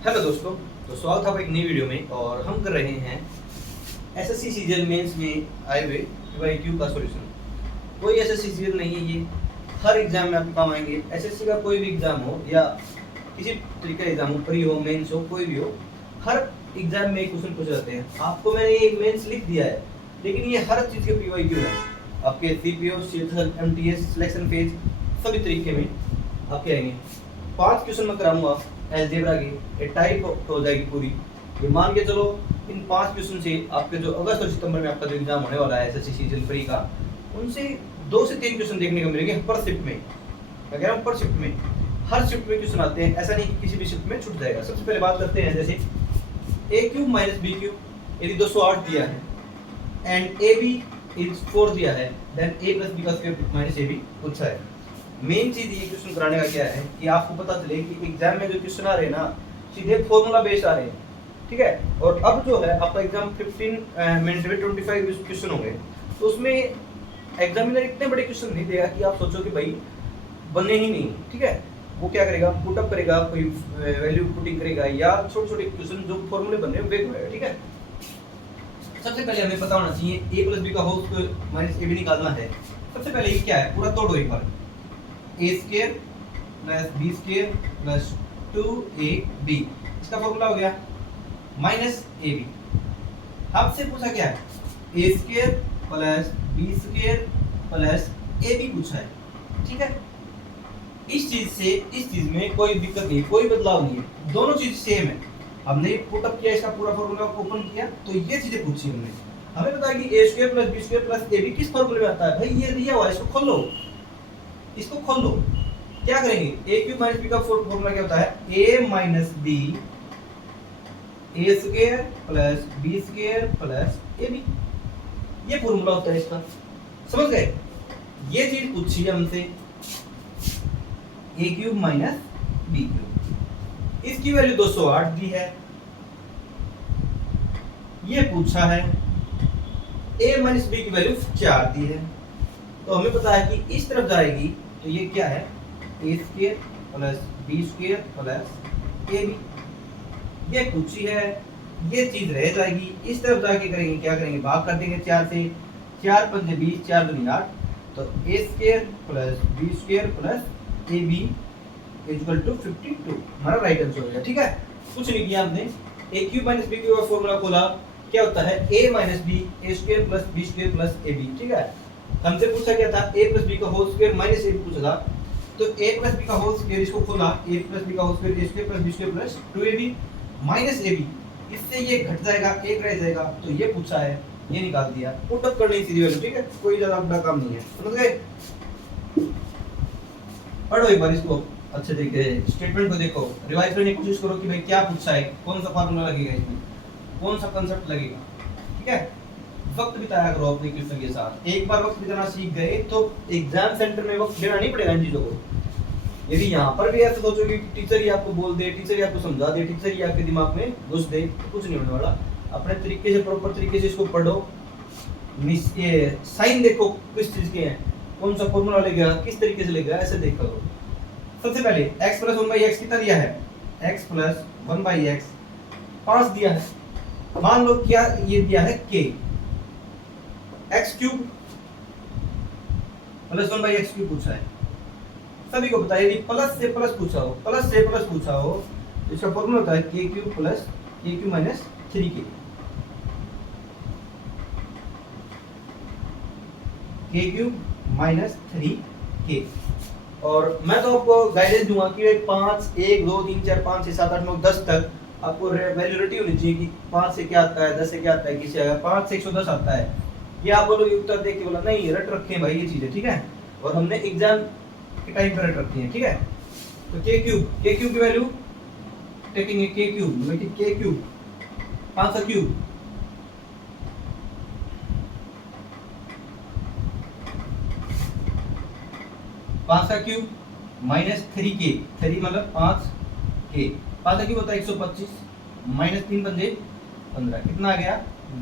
Hello दोस्तों, तो स्वागत है आपका एक नई वीडियो में। और हम कर रहे हैं एसएससी सीजीएल मेंस में आए हुए पीवाईक्यू का सॉल्यूशन। कोई एसएससी सीजीएल नहीं है, ये हर एग्जाम में आपको काम आएंगे। एसएससी का कोई भी एग्जाम हो या किसी तरीके का एग्जाम हो, प्री हो, मेंस हो, कोई भी हो, हर एग्जाम में क्वेश्चन पूछे जाते हैं। आपको मैंने ये मेंस लिख दिया है, लेकिन ये हर चीज़ के पीवाईक्यू है। आपके CPO, CSL, MTS, selection phase सभी तरीके में आपके आएंगे। 5 क्वेश्चन मैं कराऊंगा अलजेब्रा की, ये टाइप हो जाएगी पूरी। ये मान के चलो इन 5 क्वेश्चन से आपके जो अगस्त और सितंबर में आपका जो एग्जाम होने वाला है एसएससी सीजीएल प्री का, उनसे 2 से 3 क्वेश्चन देखने को मिलेंगे पर शिफ्ट में। मैं कह रहा हूँ पर शिफ्ट में, हर शिफ्ट में क्वेश्चन आते हैं, ऐसा नहीं कि किसी भी शिफ्ट में छूट जाएगा। सबसे पहले बात करते हैं, जैसे ए क्यूब माइनस बी क्यूब यदि 208 दिया है एंड ए बी इज 4 दिया है, देन ए प्लस बी का स्क्वायर माइनस ए बी पूछा है। मेन चीज ये क्वेश्चन कराने का क्या है कि आपको पता चले कि एग्जाम में जो क्वेश्चन आ रहे हैं ना, सीधे फॉर्मूला बेस्ड आ रहे हैं, ठीक है। और अब जो है आपका एग्जाम 15 मिनट में 25 क्वेश्चन होंगे, तो उसमें एग्जामिनर इतने बड़े क्वेश्चन नहीं देगा कि आप सोचो कि भाई बने ही नहीं, ठीक है। वो क्या करेगा, पुटअप करेगा, कोई वैल्यू पुटिंग करेगा, या छोटे छोटे क्वेश्चन जो फॉर्मूले बन रहे हैं वे करेगा, ठीक है। सबसे पहले हमें पता होना चाहिए ए प्लस बी का whole square minus A B निकालना है। सबसे पहले ये क्या है, पूरा तोड़ो एक बार। A square plus B square plus 2ab, इसका फॉर्मूला हो गया माइनस ए बी। आपसे पूछा क्या है, A square plus B square plus A B पूछा है, ठीक है। इस चीज से इस चीज में कोई दिक्कत नहीं, कोई बदलाव नहीं है, दोनों चीज सेम है। हमने पुटअप किया, इसका पूरा फॉर्मूला ओपन किया, तो ये चीजें पूछी हमने। हमें पता है कि A square plus B square plus A B किस फॉर्मूले में आता है। भाई ये दिया हुआ है, इसको खोलो, इसको खोल लो। क्या करेंगे, ए क्यूब माइनस बी का फॉर्मूला क्या होता है, A minus B A square plus B square plus A B, ये फॉर्मूला होता है इसका। समझ गए, ये चीज पूछी है हमसे, ए क्यूब माइनस बी क्यूब, इसकी वैल्यू 208 दी है। ये पूछा है ए माइनस बी की वैल्यू 4 दी है, तो हमें पता है कि इस तरफ जाएगी तो ये क्या है, A square plus B square plus A B, ये पूछी है। ये चीज रह जाएगी, इस तरफ जाके करेंगे, क्या करेंगे, भाग कर देंगे 4 से, 4 पंजे 20, 4 दूनी 8, तो A square plus B square plus A B equal to 52, हमारा राइट आंसर हो गया, ठीक है। कुछ नहीं किया हमने, A cube minus B cube का फॉर्मूला खोला, क्या होता है, A minus B A square plus B square plus A B, ठीक है। हमसे पूछा क्या था, ए प्लस बी का whole square minus A B पूछा था, तो ए प्लस बी का होल स्क्वायर, इसको खोला, ए प्लस बी का whole square A square plus B square plus 2ab minus A B, इससे ये घट जाएगा, एक रह जाएगा, तो ये पूछा है, ये निकाल दिया। पुटअप करने की सीधी वैल्यू, ठीक है, कोई ज्यादा बड़ा काम नहीं है। समझ गए, पढ़ो एक बार इसको अच्छे तरीके से, स्टेटमेंट को देखो, रिवाइज करने की कोशिश करो कि भाई क्या पूछा है, कौन सा फार्मूला लगेगा इसमें, कौन सा कांसेप्ट लगेगा, ठीक है। वक्त बिताया करो अपने क्वेश्चन के साथ। एक बार वक्त बिताना सीख गए तो एग्जाम सेंटर में वक्त देना नहीं पड़ेगा इन चीजों को। यदि यहाँ पर भी ऐसा सोचोगे कि टीचर ही आपको बोल दे, टीचर ही आपको समझा दे, टीचर ही आपके दिमाग में घुस दे, तो कुछ नहीं होने वाला। अपने तरीके से, प्रॉपर तरीके से इसको पढ़ो, साइन देखो किस चीज के हैं, कौन सा फॉर्मूला लगेगा, किस तरीके से लगेगा, ऐसे देख करो। सबसे पहले x प्लस 1/x कितना दिया है, x प्लस 1/x 5 दिया है। मान लो क्या ये दिया है k, x cube plus 1/x cube पूछा है। सभी को पता है, यदि प्लस से प्लस पूछा हो, प्लस से प्लस पूछा हो, तो इसका फॉर्मूला होता है k cube plus k cube minus 3k, k cube minus 3k। और मैं तो आपको गाइडेंस दूंगा कि 5, 1, 2, 3, 4, 5, 6, 7, 8, 9, 10 तक आपको वैल्यूरिटी होनी चाहिए कि 5 से क्या आता है, 10 से क्या आता है, किसी अगर 5 से 110 आता है, ये आप बोलोगे उत्तर देख के बोला नहीं, रट रखे हैं भाई ये चीजें, ठीक है। और हमने एग्जाम के टाइम पर रट रखी है, ठीक है। तो के क्यूब की वैल्यू टेकिंग के क्यूब, मतलब के क्यूब 5 का क्यूब, पांच का क्यूब माइनस 3k, 3 मतलब 5k, 5 का क्यूब होता है 125 माइनस 3 पंजे 15, कितना आ गया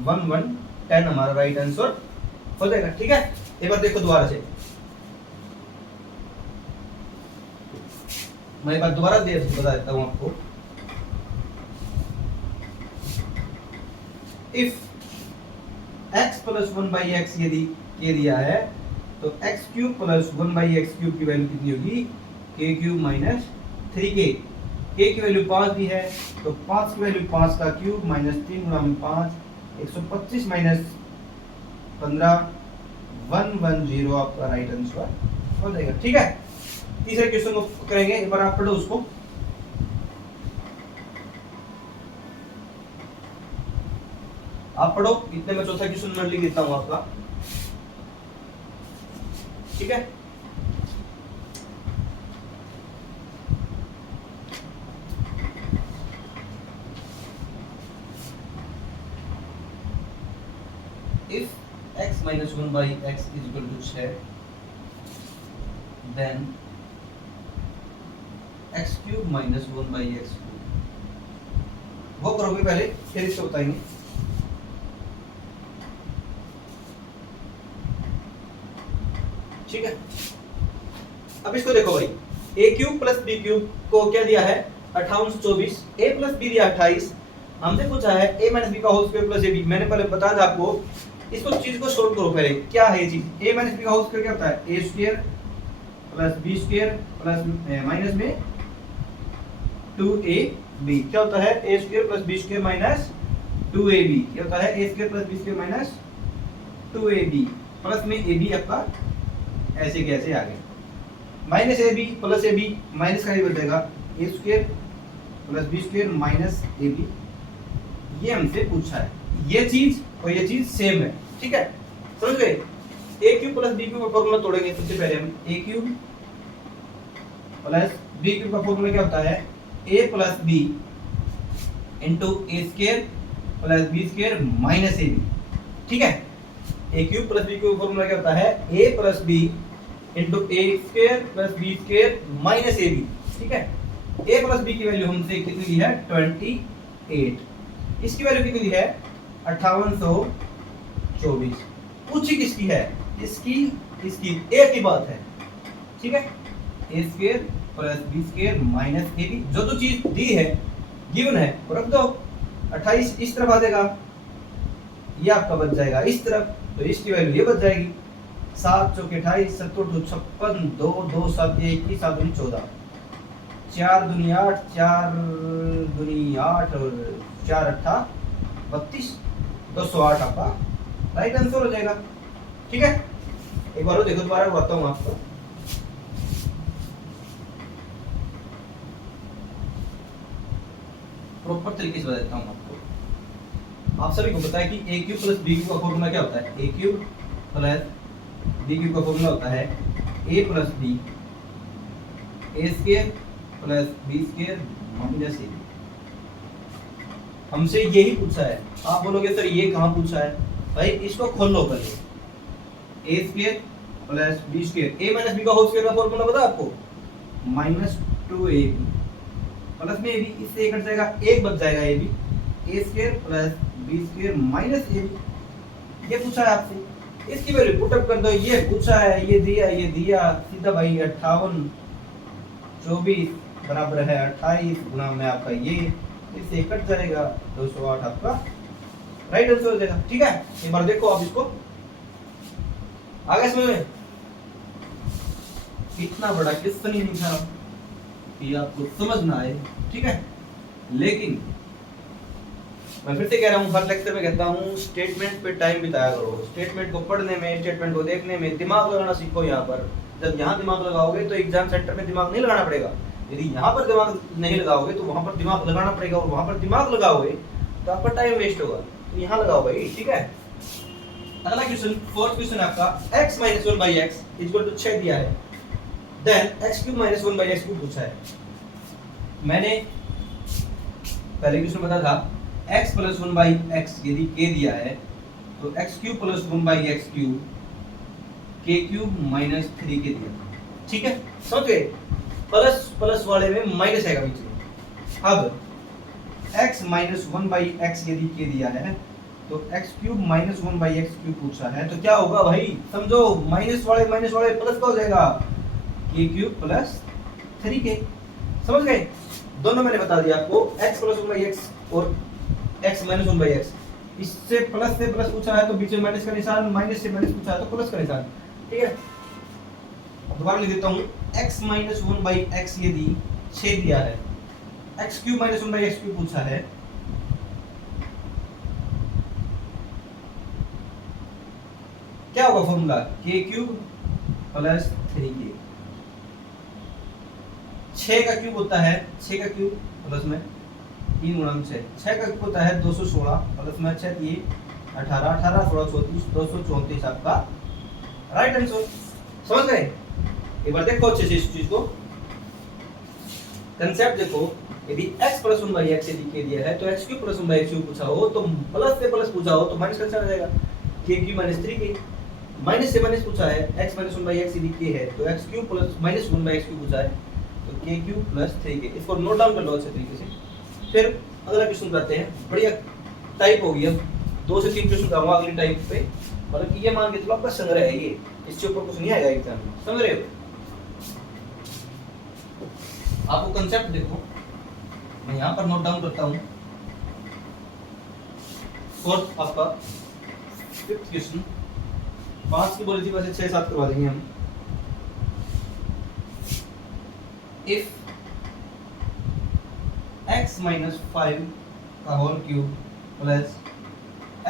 1110, हमारा राइट आंसर हो जाएगा, ठीक है। एक बार देखो दोबारा से, मैं एक बार दोबारा बता देता हूँ आपको। इफ x प्लस 1/x यदि ये दिया है तो x cube plus 1/x cube की वैल्यू कितनी होगी, k cube minus 3k। k की वैल्यू 5 दी है तो 5 की वैल्यू 5 का क्यूब माइनस 3 गुणा में 5 125 माइनस 15 110 आपका राइट आंसर हो जाएगा। ठीक है, तीसरे क्वेश्चन को करेंगे, एक बार आप पढ़ो उसको। आप पढ़ो, इतने में चौथा क्वेश्चन मैं लिख देता हूं आपका। ठीक है, if x minus 1/x is equal to 6 then x cube minus 1/x cube वो करोगे पहले, फिर इसको बताएंगे। ठीक है, अब इसको देखो भाई, a cube plus b cube को क्या दिया है 5824, a प्लस b दिया 28, हमसे पूछा है a माइनस b का होल स्क्वायर प्लस ab। मैंने पहले बताया था आपको, इसको चीज को सोल्व करो पहले। क्या है ये चीज, a माइनस b का होल स्क्वायर क्या होता है, a square plus b square plus minus में 2ab क्या होता है, a square plus b square minus 2ab क्या होता है, a square plus b square minus 2ab plus में ab आपका ऐसे कैसे आ गया, minus ab plus ab minus का ही बन जाएगा, a square plus b square minus ab। ये हमसे पूछा है, ये चीज और ये चीज सेम है। ठीक है, समझ गए। a cube plus b cube का फॉर्मूला तोड़ेंगे। सबसे पहले हम a cube plus b cube का फॉर्मूला क्या होता है, a plus b into A square plus b square minus ab। ठीक है, a cube plus b cube का फॉर्मूला क्या होता है, a plus b into A square plus b square minus ab। ठीक है, a प्लस b की value हमसे कितनी दी है 28, इसकी वैल्यू कितनी दी है 5824। पूछी किसकी है, इसकी a की बात है। ठीक है, a square plus b square minus ab, जो चीज दी है गिवन है वो रख दो। 28 इस तरफ आ जाएगा, ये आपका बच जाएगा इस तरफ, तो इसकी वैल्यू ये बच जाएगी 7 चौके 28 7 2 56 2 2 7 21 7 दूनी 14 4 दूनी 8 4 दूनी 8 और 4 8 32 208 आपका राइट आंसर हो जाएगा। ठीक है, एक बार देखो, दोबारा बताता हूँ आपको। प्रॉपर तरीके से बता देता हूँ आपको। आप सभी को पता है कि a cube plus b cube का फॉर्मूला क्या होता है, a cube plus b cube का फॉर्मूला होता है a plus b a square plus b square minus a। हमसे यही पूछा है। आप बोलोगे सर ये कहाँ पूछा है, भाई इसको खोल लो पहले। a square plus b square, a minus b का होल स्क्वायर का फॉर्मूला पता है आपको, माइनस 2ab प्लस में ab, इससे एक कट जाएगा, एक बच जाएगा ab, a square plus b square minus ab। ये पूछा है आपसे, इसकी वैल्यू पुट अप कर दो। ये पूछा है, ये दिया सीधा भाई 58 24 बराबर है 28 गुना में आपका ये, इससे कट जाएगा 208 आपका राइट आंसर हो जाएगा। ठीक है, एक बार देखो आप इसको, आगे समझ में। इतना बड़ा क्वेश्चन ही नहीं था कि आपको समझ ना आए। ठीक है, लेकिन मैं फिर से कह रहा हूँ, हर लेक्चर में कहता हूँ स्टेटमेंट पे टाइम बिताया करो। स्टेटमेंट को पढ़ने में, स्टेटमेंट को देखने में दिमाग लगाना सीखो। यहाँ पर जब यहाँ दिमाग लगाओगे तो एग्जाम सेंटर में दिमाग नहीं लगाना पड़ेगा। यदि यहाँ पर दिमाग नहीं लगाओगे तो वहाँ पर दिमाग लगाना पड़ेगा, और वहाँ पर दिमाग लगाओगे तो आपका टाइम वेस्ट होगा। तो यहाँ लगाओ भाई। ठीक है, अगला क्वेश्चन, फोर्थ क्वेश्चन आपका x minus 1/x equal to 6 दिया है, then x cube minus 1/x cube पूछा है। मैंने पहले क्वेश्चन बताया था x प्लस 1/x यदि k दिया है तो x cube plus 1/x cube k cube minus 3k दिया। ठीक है, समझ गए। प्लस प्लस वाले में माइनस आएगा बीच में। अब x माइनस 1/x यदि k दिया है तो x cube minus 1/x cube पूछा है, तो क्या होगा भाई, समझो माइनस वाले प्लस का हो जाएगा k क्यूब प्लस 3k। समझ गए। दोनों मैंने बता दिया आपको, x प्लस 1/x और x माइनस 1/x। इससे प्लस से प्लस पूछा है तो बीच में माइनस का निशान, माइनस से माइनस पूछा है तो प्लस का निशान। ठीक है, दोबारा लिख देता हूँ, x माइनस 1/x यदि 6 दिया है, x cube minus 1/x cube पूछा है, क्या होगा formula, k cube plus 3k। 6 का क्यूब होता है, 6 का क्यूब प्लस में 3 गुणा 6, 6 का क्यूब होता है 216 प्लस में 6 ये 18, 18 16 34, 234 आपका राइट आंसर। समझ गए? एक बार देखो अच्छे से इस चीज को, कंसेप्ट देखो। यदि x प्लस 1/x यदि k दिया है तो x cube plus 1/x cube पूछा हो तो प्लस से प्लस पूछा हो तो माइनस का निशान आ जाएगा, k cube minus 3k। Minus से माइनस पूछा है, x माइनस 1/x यदि k है तो x cube plus minus 1/x cube पूछा है तो k क्यूब प्लस 3k। इसको नोट डाउन कर लो अच्छे तरीके से। फिर अगला क्वेश्चन करते हैं, बढ़िया टाइप होगी। अब 2 से 3 क्वेश्चन कराऊंगा अगली टाइप पे, मतलब कि ये मान के चलो आपका संग्रह है ये, इसके ऊपर कुछ नहीं आएगा एग्जाम में, समझ रहे हो? आपको कंसेप्ट देखो, मैं यहाँ पर नोट डाउन करता हूँ। फोर्थ आपका 5th क्वेश्चन, 5 की बोली थी वैसे 6-7 करवा देंगे हम। इफ x माइनस 5 का whole cube plus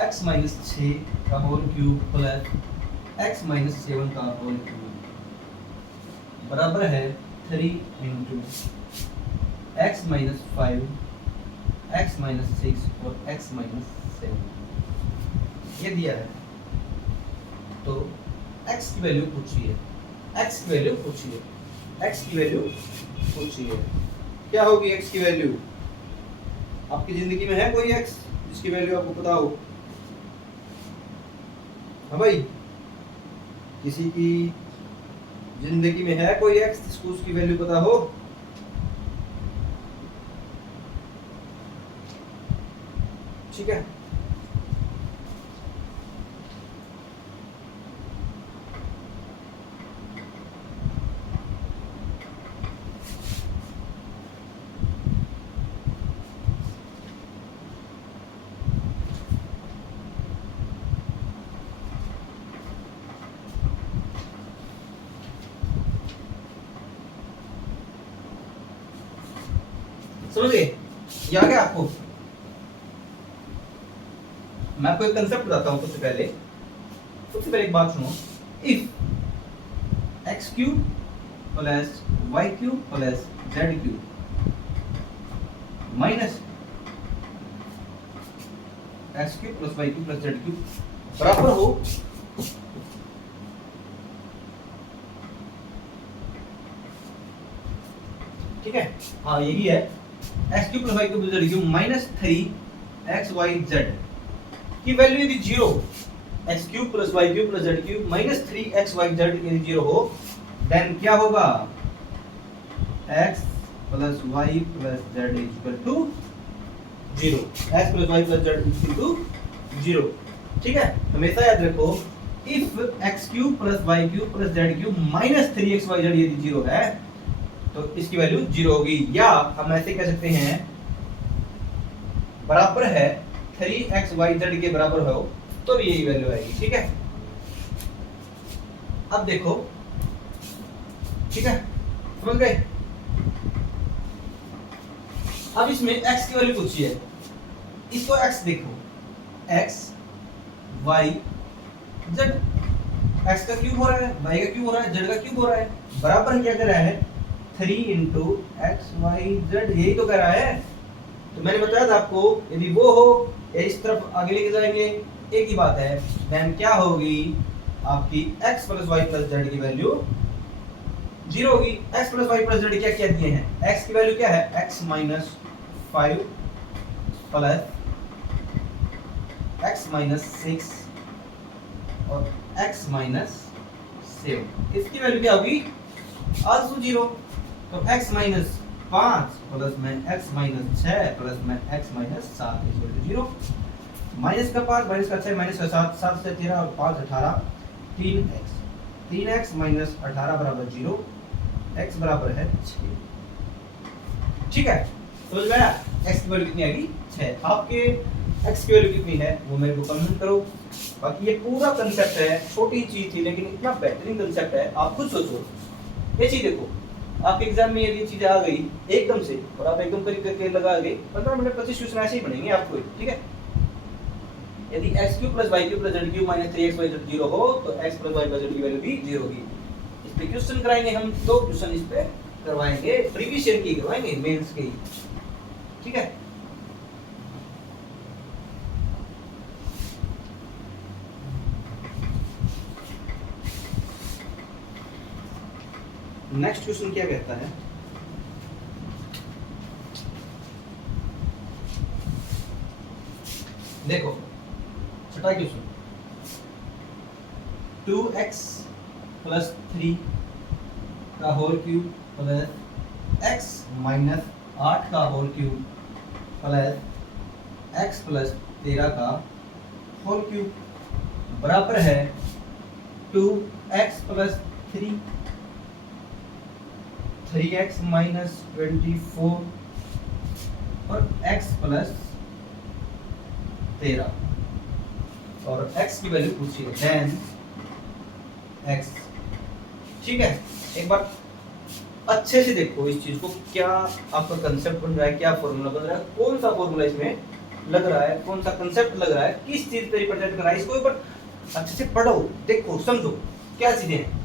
x minus 6 का whole cube plus x minus 7 का होल क्यूब बराबर है 3 into x minus 5, x minus 6 और x माइनस 7 ये दिया है। तो x की वैल्यू पूछी है, x की वैल्यू पूछी है, x की वैल्यू पूछी है। क्या होगी x की वैल्यू? आपकी जिंदगी में है कोई x जिसकी वैल्यू आपको पता हो? हाँ भाई, किसी की जिंदगी में है कोई x जिसको उसकी वैल्यू पता हो? ठीक है, समझ गए? ये आ गया आपको? मैं आपको एक कंसेप्ट बताता हूं। सबसे पहले एक बात सुनो, if x cube plus y cube plus z cube minus x cube plus y cube plus z cube बराबर हो ठीक है, हाँ यही है, x cube plus y cube plus z cube minus 3xyz की वैल्यू यदि 0, x cube plus y cube plus z cube minus 3xyz यदि 0 हो, देन क्या होगा? x plus y plus z equal to 0, x plus y plus z equal to 0। ठीक है, हमेशा याद रखो, if x cube plus y cube plus z cube minus 3xyz यदि 0 है तो इसकी वैल्यू 0 होगी, या हम ऐसे कह सकते हैं बराबर है 3xyz के बराबर हो तो यही वैल्यू आएगी। ठीक है, अब देखो, ठीक है, समझ गए? अब इसमें x की वैल्यू पूछी है, इसको x देखो, x y z, x का क्यूब हो रहा है, y का क्यूब हो रहा है, z का क्यूब हो रहा है, बराबर क्या कर रहा है? 3 इंटू एक्स वाई जेड, यही तो कह रहा है। तो मैंने बताया था आपको, यदि वो हो या इस तरफ आगे लेके जाएंगे एक ही बात है, देन क्या होगी आपकी x plus Y plus Z की वैल्यू 0 होगी। x plus Y plus Z क्या क्या दिए हैं? x की वैल्यू क्या है? x minus 5 plus x minus 6 और x माइनस 7, इसकी वैल्यू क्या होगी? आल्सो 0। तो x माइनस 5 प्लस में x माइनस 6 प्लस में x minus 7 equal to 0। Minus का 5 माइनस का 6 माइनस का 7, 7 से 13 और 5 18, 3x, 3x माइनस 18 बराबर 0, x बराबर है 6। ठीक है, समझ में आया? x की वैल्यू कितनी आएगी? 6। आपके x की वैल्यू कितनी है वो मेरे को कमेंट करो। बाकी ये पूरा कंसेप्ट है, छोटी चीज थी लेकिन इतना बेहतरीन कंसेप्ट है, आप खुद सोचो। ये चीज देखो, आपके एग्जाम में यदि चीजें आ गई एकदम से और आप एकदम करीब करके लगा गए, 15 मिनट 25 क्वेश्चन ऐसे ही बनेंगे आपको, ठीक है। यदि x cube plus y cube plus z cube minus 3xy z 0 हो तो x plus y plus z की वैल्यू भी 0 होगी। इस पे क्वेश्चन कराएंगे हम, 2 क्वेश्चन इस पे करवाएंगे, प्रीवियस ईयर की करवाएंगे, मेंस के, ठीक है। नेक्स्ट क्वेश्चन क्या कहता है, देखो छठा क्वेश्चन, 2x प्लस 3 का whole cube plus x minus 8 का whole cube plus x plus 13 का होल क्यूब बराबर है 2x प्लस 3x माइनस 24 और x प्लस 13 और x की वैल्यू पूछी है, देन x, ठीक है। एक बार अच्छे से देखो इस चीज को, क्या आपका कंसेप्ट बन रहा है, क्या फॉर्मूला बन रहा है, कौन सा फॉर्मूला इसमें लग रहा है, कौन सा कंसेप्ट लग रहा है, किस चीज पे रिप्रेजेंट कर रहा है, इसको एक बार अच्छे से पढ़ो, देखो, समझो क्या चीजें हैं।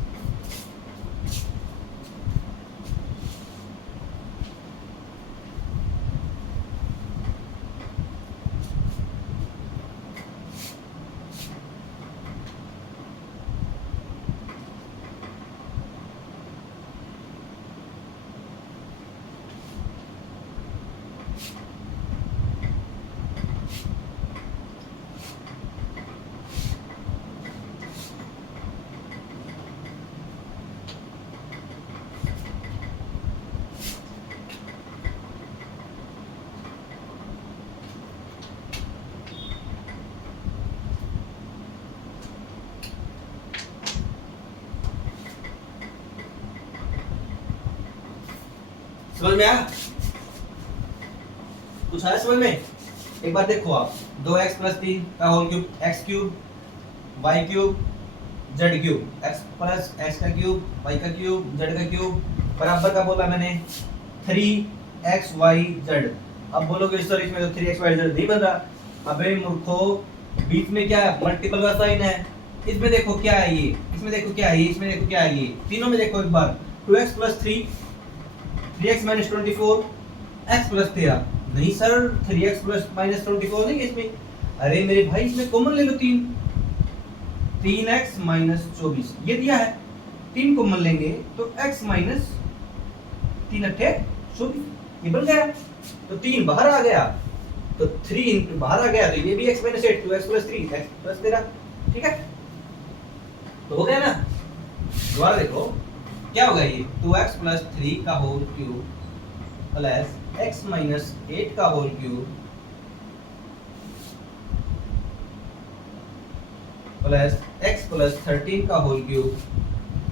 समझ में आया, कुछ आया समझ में? एक बार देखो आप, 2x प्लस 3 का whole cube, x cube y cube z cube, x plus x का क्यूब y का क्यूब z का क्यूब बराबर का बोला मैंने 3xyz। अब बोलोगे सर इसमें तो 3xyz नहीं बन रहा। अबे मूर्खो, बीच में क्या है, मल्टीपल का साइन है। इसमें देखो क्या है ये, इसमें देखो क्या है ये, इसमें देखो क्या है ये, तीनों में देखो एक बार, 2x plus 3, 3x minus 24, x plus 13। नहीं सर 3x प्लस माइनस 24 नहीं इसमें। अरे मेरे भाई इसमें कॉमन ले लो 3x माइनस 24 ये दिया है, 3 कॉमन लेंगे तो x माइनस 3 अट्ठे 24 ये बन गया। तो 3 बाहर आ गया तो 3 बाहर आ गया तो ये भी x minus 8, 2x plus 3, x plus 13, ठीक है। तो हो गया ना। दोबारा देखो क्या होगा, ये 2x प्लस 3 का whole cube plus x minus 8 का whole cube plus x plus 13 का whole cube,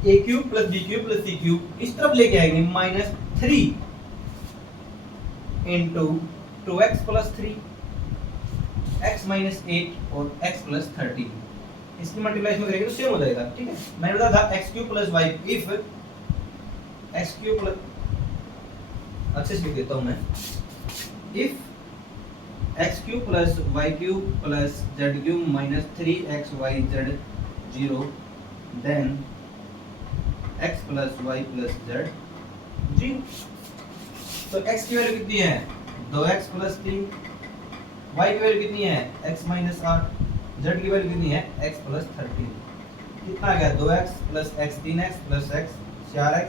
a cube plus b cube plus c cube इस तरफ लेके आएंगे minus 3 into 2x plus 3, x minus 8 और x प्लस 13 इसकी मल्टीप्लाई में करेंगे तो सेम हो जाएगा, ठीक है। मैंने बताया था x cube plus y, if x cube plus, अच्छे से लिख देता हूं मैं, if x cube plus y cube plus z cube minus 3xyz 0 then x plus y plus z 0। तो x की वैल्यू कितनी है, 2x प्लस 3, y की वैल्यू कितनी है, x माइनस 8, z की वैल्यू कितनी है, x प्लस 13। कितना आ गया, 2x plus x 3x plus x 4x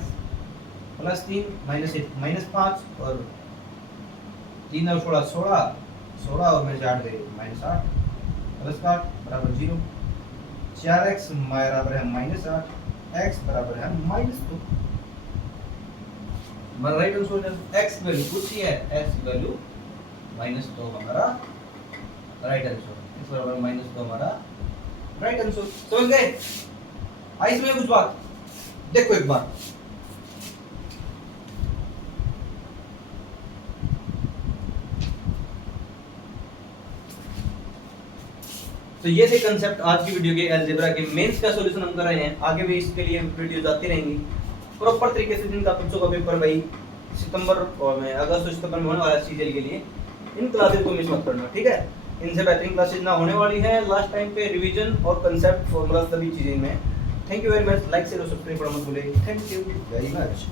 plus 3 minus 8 minus 5 और 3 और 16 16 16 और में 8 गए माइनस 8 प्लस 8 बराबर 0, 4x बराबर है माइनस 8, x बराबर है माइनस 2। हमारा राइट आंसर x वैल्यू पूछी है, x की वैल्यू माइनस 2 हमारा राइट आंसर, x बराबर माइनस 2 हमारा राइट आंसर। समझ गए? आई इसमें कुछ बात देखो एक बार, तो ये थे कंसेप्ट आज की वीडियो के अलजेब्रा के मेंस का सॉल्यूशन हम कर रहे हैं। आगे भी इसके लिए वीडियोस आती रहेंगी प्रॉपर तरीके से। जिनका बच्चों का पेपर भाई सितंबर में, अगस्त और सितंबर में होने वाला है सीजीएल के लिए, इन क्लासेस को मिस मत करना, ठीक है। इनसे बेहतरीन क्लासेस ना होने वाली है। लास्ट टाइम पे रिवीजन और कंसेप्ट फॉर्मूला सभी चीजें में। Thank you very much. Like share और सब्सक्राइब करना मत भूलिए। Thank you very much.